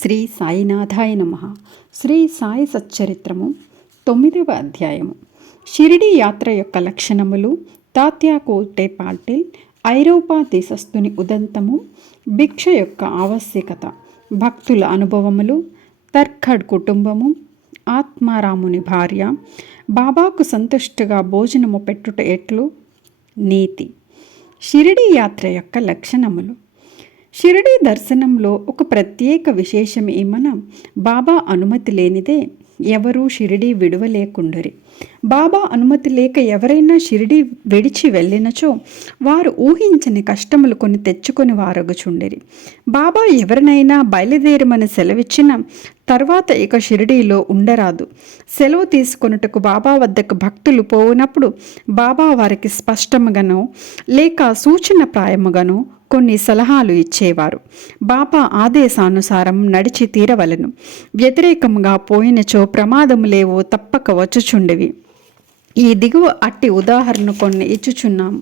శ్రీ సాయినాథాయ నమః. శ్రీ సాయి సచ్చరిత్రము 9వ అధ్యాయము. షిరిడి యాత్ర యొక్క లక్షణములు, తాత్యా కోటే పాటిల్, ఐరోపా దేశస్థుని ఉదంతము, భిక్ష యొక్క ఆవశ్యకత, భక్తుల అనుభవములు, తర్ఖడ్ కుటుంబము, ఆత్మారాముని భార్య, బాబాకు సంతుష్టిగా భోజనము పెట్టుట ఎట్లు, నీతి. షిరిడి యాత్ర యొక్క లక్షణములు. షిరిడి దర్శనంలో ఒక ప్రత్యేక విశేషం ఏమన, బాబా అనుమతి లేనిదే ఎవరూ షిరిడి విడువలేకుండరి. బాబా అనుమతి లేక ఎవరైనా షిరిడి విడిచి వెళ్ళినచో వారు ఊహించని కష్టములు కొని తెచ్చుకొని వారగుచుండిరి. బాబా ఎవరినైనా బయలుదేరమని సెలవిచ్చిన తర్వాత ఇక షిరిడీలో ఉండరాదు. సెలవు తీసుకొనుటకు బాబా వద్దకు భక్తులు పోవునప్పుడు బాబా వారికి స్పష్టముగానో లేక సూచనప్రాయముగానో కొన్ని సలహాలు ఇచ్చేవారు. బాబా ఆదేశానుసారం నడిచి తీరవలను. వ్యతిరేకంగా పోయినచో ప్రమాదములేవో తప్పక వచ్చుచుండేవి. ఈ దిగువ అట్టి ఉదాహరణ కొన్ని ఇచ్చుచున్నాము.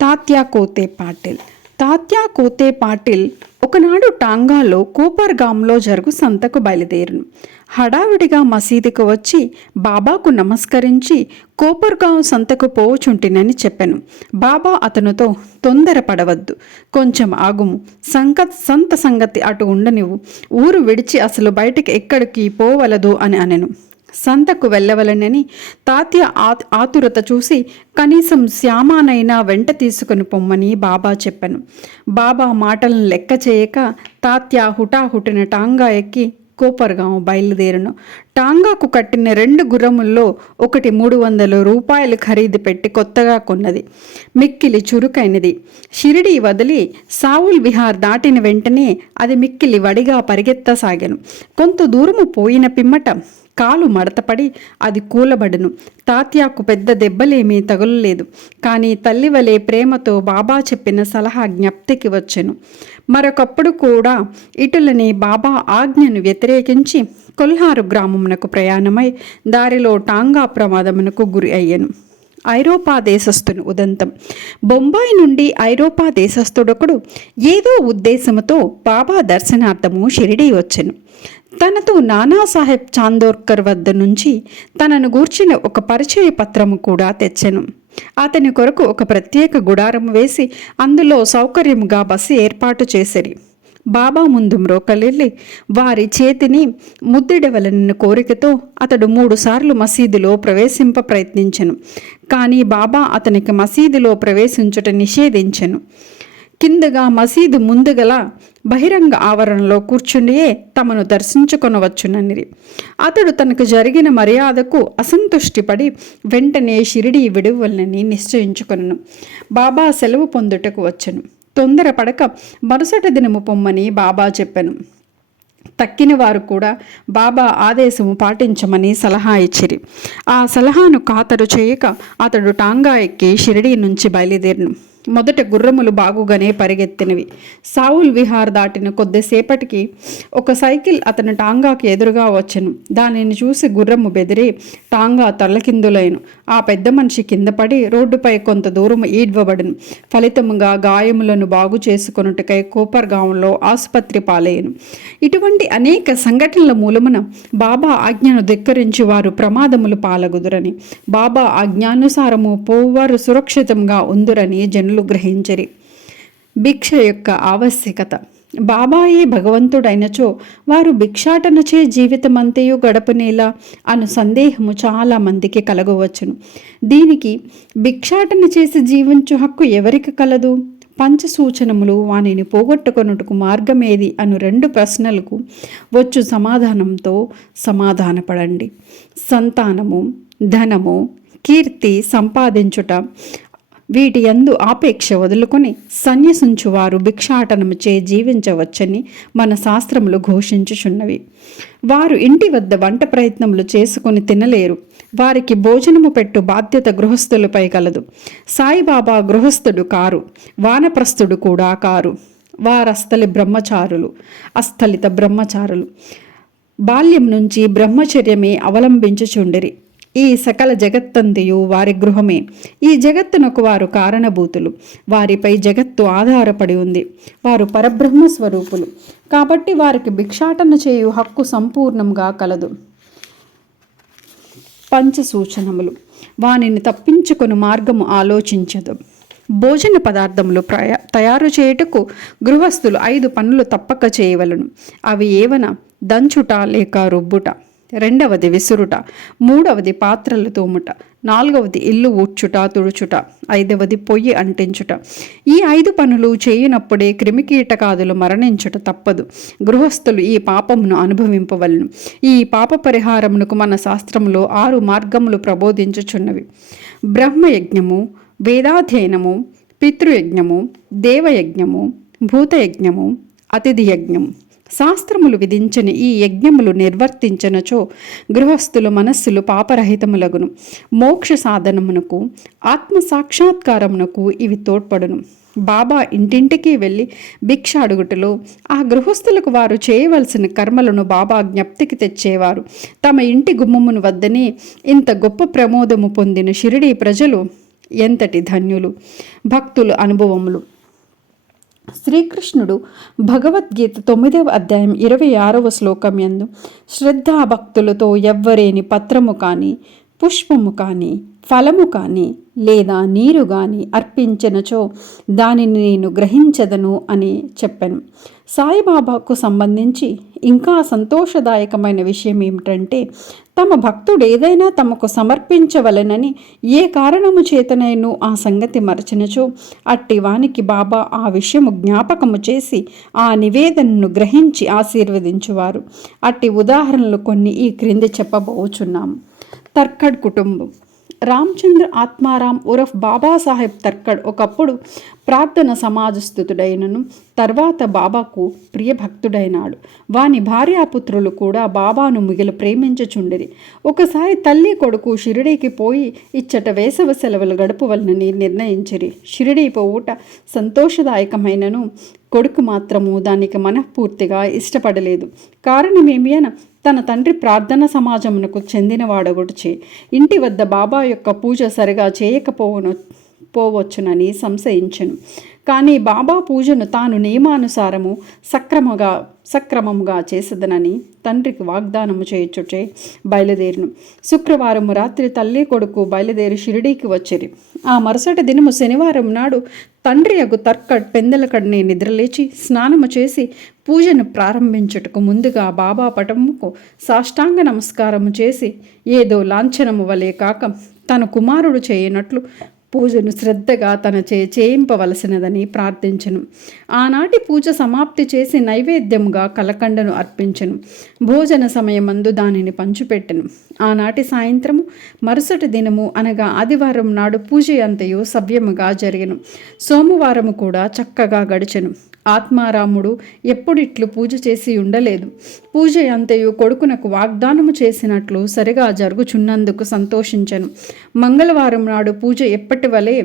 తాత్యా కోతే పాటిల్. తాత్యా కోతే పాటిల్ ఒకనాడు టాంగాలో కోపర్గాంలో జరుగు సంతకు బయలుదేరును. హడావిడిగా మసీదుకు వచ్చి బాబాకు నమస్కరించి కోపర్గాం సంతకు పోవుచుంటినని చెప్పాను. బాబా అతనితో, తొందరపడవద్దు, కొంచెం ఆగుము, సంత సంగతి అటు ఉండనివ్వు, ఊరు విడిచి అసలు బయటికి ఎక్కడికి పోవలదు అని అనెను. సంతకు వెళ్ళవలనని తాత్య ఆతురత చూసి కనీసం శ్యామానైనా వెంట తీసుకుని పొమ్మని బాబా చెప్పాను. బాబా మాటలను లెక్క చేయక తాత్య హుటాహుటిన టాంగా ఎక్కి కోపర్గాం బయలుదేరును. టాంగాకు కట్టిన 2 గుర్రముల్లో ఒకటి 300 రూపాయలు ఖరీదు పెట్టి కొత్తగా కొన్నది. మిక్కిలి చురుకైనది. షిరిడి వదిలి సావుల్ విహార్ దాటిన వెంటనే అది మిక్కిలి వడిగా పరిగెత్తసాగాను. కొంత దూరము పోయిన పిమ్మట కాలు మడతపడి అది కూలబడును. తాత్యాకు పెద్ద దెబ్బలేమీ తగులలేదు. కానీ తల్లివలే ప్రేమతో బాబా చెప్పిన సలహా జ్ఞప్తికి వచ్చెను. మరొకప్పుడు కూడా ఇటులనే బాబా ఆజ్ఞను వ్యతిరేకించి కొల్హారు గ్రామమునకు ప్రయాణమై దారిలో టాంగా ప్రమాదమునకు గురి అయ్యెను. ఐరోపా దేశస్థుని ఉదంతం. బొంబాయి నుండి ఐరోపా దేశస్థుడొకడు ఏదో ఉద్దేశముతో బాబా దర్శనార్థము షిరిడీ వచ్చెను. తనతో నానాసాహెబ్ చాందోర్కర్ వద్ద నుంచి తనను గూర్చిన ఒక పరిచయ పత్రము కూడా తెచ్చెను. అతని కొరకు ఒక ప్రత్యేక గుడారము వేసి అందులో సౌకర్యముగా బస్సు ఏర్పాటు చేసిరి. బాబా ముందు మ్రోకలిల్లి వారి చేతిని ముద్దిడవలన కోరికతో అతడు 3 సార్లు మసీదులో ప్రవేశింప ప్రయత్నించెను. కానీ బాబా అతనికి మసీదులో ప్రవేశించుట నిషేధించెను. కిందగా మసీదు ముందుగల బహిరంగ ఆవరణలో కూర్చుండియే తమను దర్శించుకొనవచ్చుననిరి. అతడు తనకు జరిగిన మర్యాదకు అసంతుష్టిపడి వెంటనే షిరిడి విడువలనని నిశ్చయించుకొనెను. బాబా సెలవు పొందుటకు వచ్చెను. తొందరపడక మరుసటి దినము పొమ్మని బాబా చెప్పెను. తక్కిన వారు కూడా బాబా ఆదేశము పాటించమని సలహా ఇచ్చిరి. ఆ సలహాను ఖాతరు చేయక అతడు టాంగా ఎక్కి షిరిడి నుంచి బయలుదేరిను. మొదట గుర్రములు బాగుగానే పరిగెత్తినవి. సావుల్ విహార్ దాటిన కొద్దిసేపటికి ఒక సైకిల్ అతని టాంగాకి ఎదురుగా వచ్చెను. దానిని చూసి గుర్రము బెదిరి టాంగా తల్లకిందులైను. ఆ పెద్ద మనిషి కింద పడి రోడ్డుపై కొంత దూరము ఈడ్వబడిను. ఫలితముగా గాయములను బాగు చేసుకొనుటకై కోపర్గాంలో ఆసుపత్రి పాలయ్యను. ఇటువంటి అనేక సంఘటనల మూలమున బాబా ఆజ్ఞను ధిక్కరించి వారు ప్రమాదములు పాలగుదురని, బాబా ఆజ్ఞానుసారము పోవారు సురక్షితంగా ఉందురని జనులు గ్రహించరి. భిక్ష యొక్క ఆవశ్యకత. బాబాయే భగవంతుడైనచో వారు భిక్షాటనచే జీవితమంతయు గడపనేలా అను సందేహము చాలా మందికి కలగవచ్చును. దీనికి భిక్షాటన చేసి జీవించు హక్కు ఎవరికి కలదు? పంచసూచనములు వానిని పోగొట్టుకొనుటకు మార్గమేది అను 2 ప్రశ్నలకు వచ్చు సమాధానంతో సమాధానపడండి. సంతానము, ధనము, కీర్తి సంపాదించుట వీటి యందు ఆపేక్ష వదులుకొని సన్యసించువారు భిక్షాటనముచే జీవించవచ్చని మన శాస్త్రములు ఘోషించుచున్నవి. వారు ఇంటి వద్ద వంట ప్రయత్నములు చేసుకుని తినలేరు. వారికి భోజనము పెట్టు బాధ్యత గృహస్థులపై కలదు. సాయిబాబా గృహస్థుడు కారు, వానప్రస్థుడు కూడా కారు. అస్థలిత బ్రహ్మచారులు బాల్యం నుంచి బ్రహ్మచర్యమే అవలంబించుచుండిరి. ఈ సకల జగత్తంతయు వారి గృహమే. ఈ జగత్తునకు వారు కారణభూతులు. వారిపై జగత్తు ఆధారపడి ఉంది. వారు పరబ్రహ్మ స్వరూపులు కాబట్టి వారికి భిక్షాటన చేయు హక్కు సంపూర్ణంగా కలదు. పంచసూచనములు. వానిని తప్పించుకొని మార్గము ఆలోచించదు. భోజన పదార్థములు తయారు చేయుటకు గృహస్థులు 5 పనులు తప్పక చేయవలను. అవి ఏవన: దంచుట లేక రుబ్బుట, రెండవది విసురుట, మూడవది పాత్రలు తోముట, నాలుగవది ఇల్లు ఊడ్చుట తుడుచుట, ఐదవది పొయ్యి అంటించుట. ఈ 5 పనులు చేయనప్పుడే క్రిమికీటకాదులు మరణించుట తప్పదు. గృహస్థులు ఈ పాపమును అనుభవింపవలను. ఈ పాప పరిహారమునకు మన శాస్త్రములో 6 మార్గములు ప్రబోధించుచున్నవి. బ్రహ్మయజ్ఞము, వేదాధ్యయనము, పితృయజ్ఞము, దేవయజ్ఞము, భూతయజ్ఞము, అతిథి యజ్ఞము. శాస్త్రములు విధించిన ఈ యజ్ఞములు నిర్వర్తించనచో గృహస్థుల మనస్సులు పాపరహితములగును. మోక్ష సాధనమునకు, ఆత్మ సాక్షాత్కారమునకు ఇవి తోడ్పడును. బాబా ఇంటింటికి వెళ్ళి భిక్ష అడుగుటలో ఆ గృహస్థులకు వారు చేయవలసిన కర్మలను బాబా జ్ఞప్తికి తెచ్చేవారు. తమ ఇంటి గుమ్మమును వద్దనే ఇంత గొప్ప ప్రమోదము పొందిన షిరిడీ ప్రజలు ఎంతటి ధన్యులు! భక్తుల అనుభవములు. శ్రీకృష్ణుడు భగవద్గీత 9వ అధ్యాయం 26వ శ్లోకం యందు శ్రద్ధాభక్తులతో ఎవ్వరేని పత్రము కానీ, పుష్పము కానీ, ఫలము కానీ లేదా నీరు కానీ అర్పించినచో దానిని నేను గ్రహించదను అని చెప్పాను. సాయిబాబాకు సంబంధించి ఇంకా సంతోషదాయకమైన విషయం ఏమిటంటే, తమ భక్తుడు ఏదైనా తమకు సమర్పించవలెనని ఏ కారణము చేతనైనా ఆ సంగతి మరచినచో అట్టి వానికి బాబా ఆ విషయము జ్ఞాపకము చేసి ఆ నివేదనను గ్రహించి ఆశీర్వదించువారు. అట్టి ఉదాహరణలు కొన్ని ఈ క్రింది చెప్పబోచున్నాము. తర్కడ్ కుటుంబం. రామచంద్ర ఆత్మారాం ఉరఫ్ బాబాసాహెబ్ తర్కడ్ ఒకప్పుడు ప్రార్థన సమాజస్థుతుడైనను తర్వాత బాబాకు ప్రియభక్తుడైనాడు. వాని భార్యాపుత్రులు కూడా బాబాను మిగిలి ప్రేమించుచుండిరి. ఒకసారి తల్లి కొడుకు షిరిడీకి పోయి ఇచ్చట వేసవ సెలవులు గడుపవలనని నిర్ణయించిరి. షిరిడీ పోవుట సంతోషదాయకమైనను కొడుకు మాత్రము దానికి మనఃపూర్తిగా ఇష్టపడలేదు. కారణమేమి అన తన తండ్రి ప్రార్థన సమాజమునకు చెందినవాడొకటిచే ఇంటి వద్ద బాబా యొక్క పూజ సరిగా పోవచ్చునని సంశయించెను. కానీ బాబా పూజను తాను నియమానుసారము సక్రమముగా చేసదనని తండ్రికి వాగ్దానము చేయుచుటే బయలుదేరును. శుక్రవారం రాత్రి తల్లి కొడుకు బయలుదేరి షిరిడీకి వచ్చిరి. ఆ మరుసటి దినము శనివారం నాడు తండ్రి అగు తర్కడ్ పెందలకడనే నిద్రలేచి స్నానము చేసి పూజను ప్రారంభించుటకు ముందుగా బాబా పటముకు సాష్టాంగ నమస్కారము చేసి ఏదో లాంఛనము వలె కాక తన కుమారుడు చేయనట్లు పూజను శ్రద్ధగా తన చేయింపవలసినదని ప్రార్థించెను. ఆనాటి పూజ సమాప్తి చేసి నైవేద్యముగా కలకండను అర్పించెను. భోజన సమయమందు దానిని పంచిపెట్టెను. ఆనాటి సాయంత్రము మరుసటి దినము అనగా ఆదివారం నాడు పూజ అంతయు సవ్యముగా జరిగెను. సోమవారము కూడా చక్కగా గడిచెను. ఆత్మారాముడు ఎప్పుడిట్లు పూజ చేసి ఉండలేదు. పూజ అంతయు కొడుకునకు వాగ్దానము చేసినట్లు సరిగా జరుగుచున్నందుకు సంతోషించెను. మంగళవారం నాడు పూజ ఎప్పటి వలె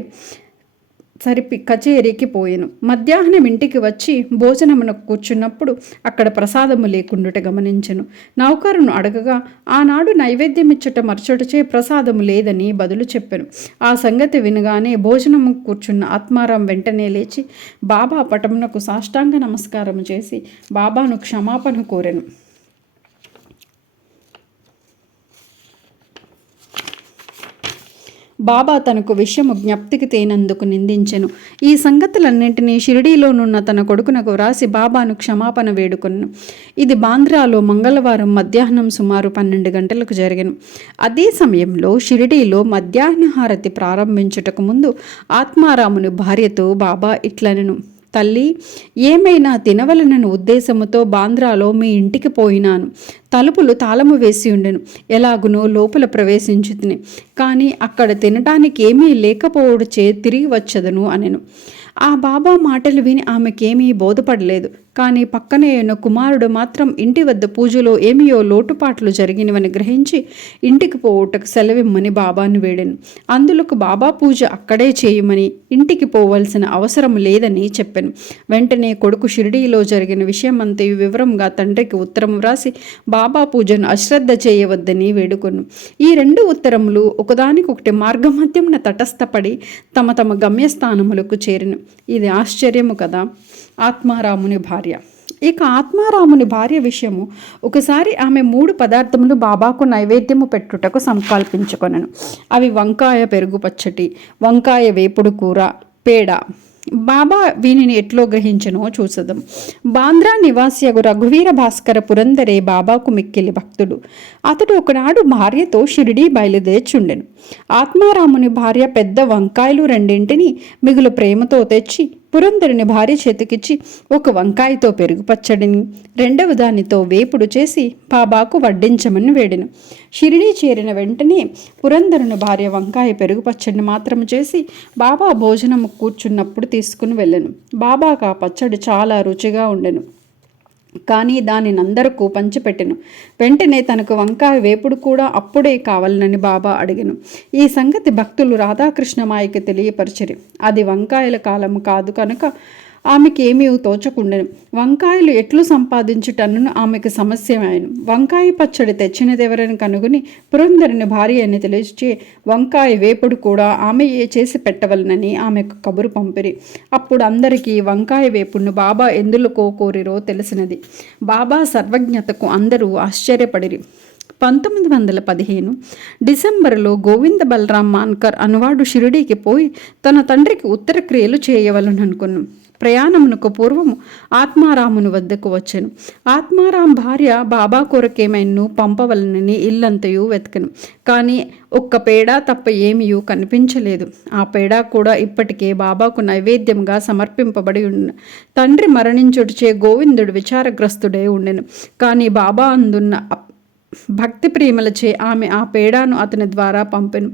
కచేరీకి పోయెను. మధ్యాహ్నం ఇంటికి వచ్చి భోజనమునకు కూర్చున్నప్పుడు అక్కడ ప్రసాదము లేకుండుట గమనించెను. నౌకరును అడగగా ఆనాడు నైవేద్యమిచ్చుట మర్చుటచే ప్రసాదము లేదని బదులు చెప్పెను. ఆ సంగతి వినగానే భోజనము కూర్చున్న ఆత్మారాం వెంటనే లేచి బాబా పటమునకు సాష్టాంగ నమస్కారం చేసి బాబాను క్షమాపణ కోరెను. బాబా తనకు విషయము జ్ఞప్తికి తేనందుకు నిందించెను. ఈ సంగతులన్నింటినీ షిరిడీలోనున్న తన కొడుకునకు వ్రాసి బాబాను క్షమాపణ వేడుకొను. ఇది బాంద్రాలో మంగళవారం మధ్యాహ్నం సుమారు 12 గంటలకు జరిగెను. అదే సమయంలో షిరిడీలో మధ్యాహ్న హారతి ప్రారంభించుటకు ముందు ఆత్మారాముని భార్యతో బాబా ఇట్లనెను: తల్లి, ఏమైనా తినవలనని ఉద్దేశముతో బాంద్రాలో మీ ఇంటికి పోయినాను. తలుపులు తాళము వేసి ఉండెను. ఎలాగునో లోపల ప్రవేశించి తిని, కానీ అక్కడ తినటానికి ఏమీ లేకపోవడుచే తిరిగి వచ్చదను అనెను. ఆ బాబా మాటలు విని ఆమెకేమీ బోధపడలేదు. కానీ పక్కనే ఉన్న కుమారుడు మాత్రం ఇంటి వద్ద పూజలో ఏమియో లోటుపాట్లు జరిగినవని గ్రహించి ఇంటికి పోవుటకు సెలవిమ్మని బాబాను వేడాను. అందులోకి బాబా పూజ అక్కడే చేయమని, ఇంటికి పోవలసిన అవసరం లేదని చెప్పాను. వెంటనే కొడుకు షిరిడీలో జరిగిన విషయమంతయు వివరంగా తండ్రికి ఉత్తరం వ్రాసి బాబా పూజను అశ్రద్ధ చేయవద్దని వేడుకొను. ఈ 2 ఉత్తరములు ఒకదానికొకటి మార్గమధ్యమున తటస్థపడి తమ తమ గమ్యస్థానములకు చేరిన. ఇది ఆశ్చర్యము కదా. ఆత్మారాముని భార్య. ఇక ఆత్మారాముని భార్య విషయము. ఒకసారి ఆమె 3 పదార్థములు బాబాకు నైవేద్యము పెట్టుటకు సంకల్పించుకొనెను. అవి వంకాయ పెరుగు పచ్చటి, వంకాయ వేపుడు కూర, పేడ. బాబా వీనిని ఎట్లో గ్రహించనో చూసదం. బాంద్రా నివాసియగు రఘువీర భాస్కర పురందరే బాబాకు మిక్కిలి భక్తుడు. అతడు ఒకనాడు భార్యతో షిరిడీ బయలుదేర్చుండెను. ఆత్మారాముని భార్య పెద్ద వంకాయలు 2 మిగులు ప్రేమతో తెచ్చి పురందరుని భార్య చేతికిచ్చి ఒక వంకాయతో పెరుగు పచ్చడిని, 2వ దానితో వేపుడు చేసి బాబాకు వడ్డించమని వేడెను. షిరిడీ చేరిన వెంటనే పురందరుని భార్య వంకాయ పెరుగు పచ్చడిని మాత్రం చేసి బాబా భోజనము కూర్చున్నప్పుడు తీసుకుని వెళ్ళెను. బాబాకు ఆ పచ్చడి చాలా రుచిగా ఉండెను. కానీ దానినందరకు పంచిపెట్టెను. వెంటనే తనకు వంకాయ వేపుడు కూడా అప్పుడే కావాలనని బాబా అడిగెను. ఈ సంగతి భక్తులు రాధాకృష్ణమాయకి తెలియపరిచిరి. అది వంకాయల కాలము కాదు కనుక ఆమెకి ఏమీ తోచకుండెను. వంకాయలు ఎట్లు సంపాదించుటన్ను ఆమెకు సమస్యమాయను. వంకాయ పచ్చడి తెచ్చినదెవరని కనుగొని పురందరుని భార్య అని తెలిసి వంకాయ వేపుడు కూడా ఆమె చేసి పెట్టవలనని ఆమెకు కబురు పంపిరి. అప్పుడు అందరికీ వంకాయ వేపుడును బాబా ఎందులో కోరిరో తెలిసినది. బాబా సర్వజ్ఞతకు అందరూ ఆశ్చర్యపడిరి. 1915 డిసెంబరులో గోవింద బలరాం మాన్కర్ అనువాడు షిరిడీకి పోయి తన తండ్రికి ఉత్తర క్రియలు చేయవలననుకున్నాను. ప్రయాణమునకు పూర్వము ఆత్మారాముని వద్దకు వచ్చాను. ఆత్మారాం భార్య బాబా కొరకేమైనా పంపవలనని ఇల్లంతయు వెతకను. కానీ ఒక్క పేడ తప్ప ఏమీ కనిపించలేదు. ఆ పేడ కూడా ఇప్పటికే బాబాకు నైవేద్యంగా సమర్పింపబడి ఉన్న. తండ్రి మరణించుటచే గోవిందుడు విచారగ్రస్తుడై ఉండెను. కానీ బాబా అందున్న భక్తి ప్రేమలచే ఆమె ఆ పేడాను అతని ద్వారా పంపెను.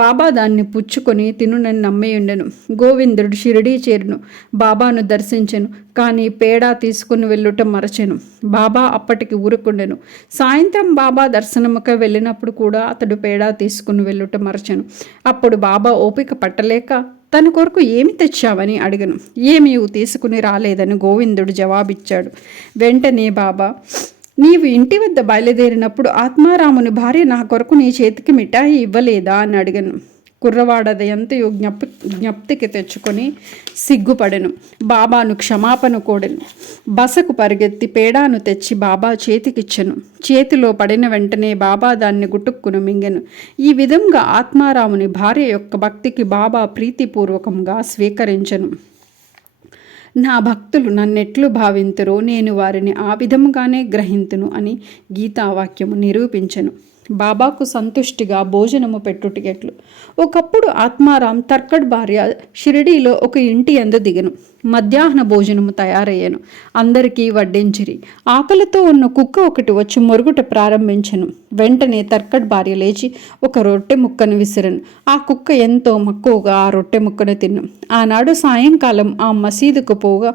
బాబా దాన్ని పుచ్చుకొని తినునని నమ్మేయుండెను. గోవిందుడు షిరిడీ చేరును. బాబాను దర్శించెను. కానీ పేడా తీసుకుని వెళ్ళుట మరచెను. బాబా అప్పటికి ఊరుకుండెను. సాయంత్రం బాబా దర్శనముక వెళ్ళినప్పుడు కూడా అతడు పేడా తీసుకుని వెళ్ళుట మరచెను. అప్పుడు బాబా ఓపిక పట్టలేక తన కొరకు ఏమి తెచ్చావని అడిగను. ఏమీ తీసుకుని రాలేదని గోవిందుడు జవాబిచ్చాడు. వెంటనే బాబా, నీవు ఇంటి వద్ద బయలుదేరినప్పుడు ఆత్మారాముని భార్య నా కొరకు నీ చేతికి మిఠాయి ఇవ్వలేదా అని అడిగాను. కుర్రవాడదయంతయు జ్ఞప్తికి తెచ్చుకొని సిగ్గుపడెను. బాబాను క్షమాపణ కోడెను. బసకు పరిగెత్తి పేడాను తెచ్చి బాబా చేతికిచ్చెను. చేతిలో పడిన వెంటనే బాబా దాన్ని గుటుక్కును మింగెను. ఈ విధంగా ఆత్మారాముని భార్య యొక్క భక్తికి బాబా ప్రీతిపూర్వకంగా స్వీకరించెను. నా భక్తులు నన్నెట్లు భావింతురో నేను వారిని ఆ విధముగానే గ్రహింతును అని గీతావాక్యము నిరూపించెను. బాబాకు సంతుష్టిగా భోజనము పెట్టుటికెట్లు. ఒకప్పుడు ఆత్మారాం తర్కడ్ భార్య షిరిడీలో ఒక ఇంటి యందు దిగెను. మధ్యాహ్న భోజనము తయారయ్యాను. అందరికీ వడ్డించిరి. ఆకలితో ఉన్న కుక్క ఒకటి వచ్చి మొరుగుట ప్రారంభించెను. వెంటనే తర్కడ్ భార్య లేచి ఒక రొట్టె ముక్కను విసిరెను. ఆ కుక్క ఎంతో మక్కువగా ఆ రొట్టె ముక్కను తిన్ను. ఆనాడు సాయంకాలం ఆ మసీదుకు పోగా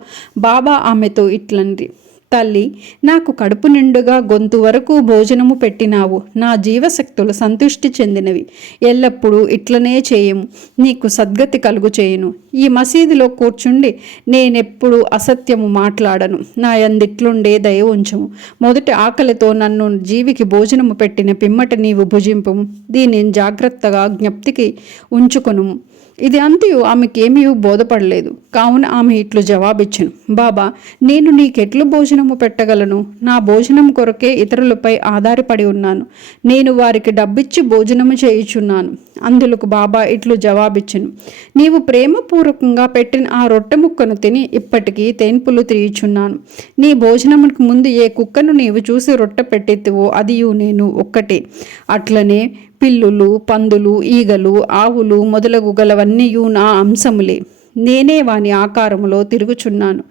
బాబా ఆమెతో ఇట్లంది, తల్లి, నాకు కడుపు నిండుగా గొంతు వరకు భోజనము పెట్టినావు. నా జీవశక్తులు సంతుష్టి చెందినవి. ఎల్లప్పుడూ ఇట్లనే చేయము. నీకు సద్గతి కలుగు చేయును. ఈ మసీదులో కూర్చుండి నేనెప్పుడు అసత్యము మాట్లాడను. నా యందిట్లుండే దయ ఉంచము. మొదటి ఆకలితో నన్ను జీవికి భోజనము పెట్టిన పిమ్మట నీవు భుజింపము. దీనిని జాగ్రత్తగా జ్ఞప్తికి ఉంచుకొనుము. ఇది అంతయు ఆమెకేమీ బోధపడలేదు. కావున ఆమె ఇట్లు జవాబిచ్చెను, బాబా, నేను నీకెట్లు భోజనము పెట్టగలను? నా భోజనం కొరకే ఇతరులపై ఆధారపడి ఉన్నాను. నేను వారికి డబ్బిచ్చి భోజనము చేయుచున్నాను. అందులకు బాబా ఇట్లు జవాబిచ్చెను, నీవు ప్రేమపూర్వకంగా పెట్టిన ఆ రొట్టె ముక్కను తిని ఇప్పటికీ తేన్పులు తీయుచున్నాను. నీ భోజనముకు ముందు ఏ కుక్కను నీవు చూసి రొట్టె పెట్టెత్తివో అదియు నేను ఒక్కటే. అట్లనే పిల్లులు, పందులు, ఈగలు, ఆవులు మొదలగు గలవన్నీయు నా అంశములే. నేనే వాని ఆకారములో తిరుగుచున్నాను.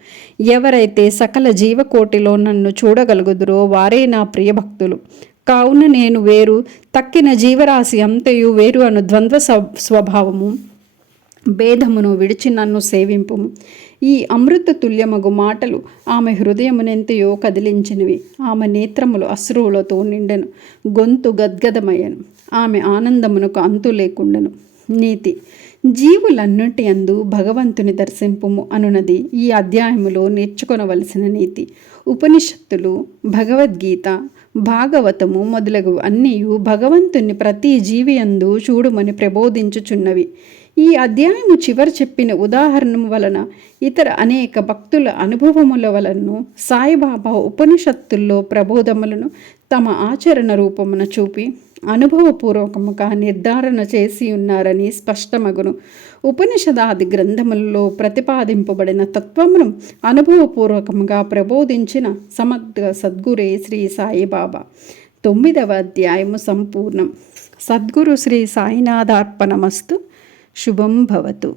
ఎవరైతే సకల జీవకోటిలో నన్ను చూడగలుగుదురో వారే నా ప్రియభక్తులు. కావున నేను వేరు, తక్కిన జీవరాశి అంతయు వేరు అను ద్వంద్వ స్వభావము భేదమును విడిచి నన్ను సేవింపుము. ఈ అమృత తుల్యమగు మాటలు ఆమె హృదయమునెంతయో కదిలించినవి. ఆమె నేత్రములు అశ్రువులతో నిండెను, గొంతు గద్గదమయ్యను. ఆమె ఆనందమునకు అంతు లేకుండెను. నీతి: జీవులన్నిటి యందు భగవంతుని దర్శింపుము అనునది ఈ అధ్యాయములో నేర్చుకొనవలసిన నీతి. ఉపనిషత్తులు, భగవద్గీత, భాగవతము మొదలగు అన్నీయు భగవంతుని ప్రతి జీవియందు చూడుమని ప్రబోధించుచున్నవి. ఈ అధ్యాయము చివరి చెప్పిన ఉదాహరణ వలన ఇతర అనేక భక్తుల అనుభవముల వలన సాయిబాబా ఉపనిషత్తుల్లో ప్రబోధములను తమ ఆచరణ రూపమున చూపి అనుభవపూర్వకముగా నిర్ధారణ చేసి ఉన్నారని స్పష్టమగును. ఉపనిషదాది గ్రంథములలో ప్రతిపాదింపబడిన తత్వమును అనుభవపూర్వకముగా ప్రబోధించిన సమర్థ సద్గురే శ్రీ సాయిబాబా. 9వ అధ్యాయము సంపూర్ణం. సద్గురు శ్రీ సాయినాథార్పణమస్తు. శుభం భవతు.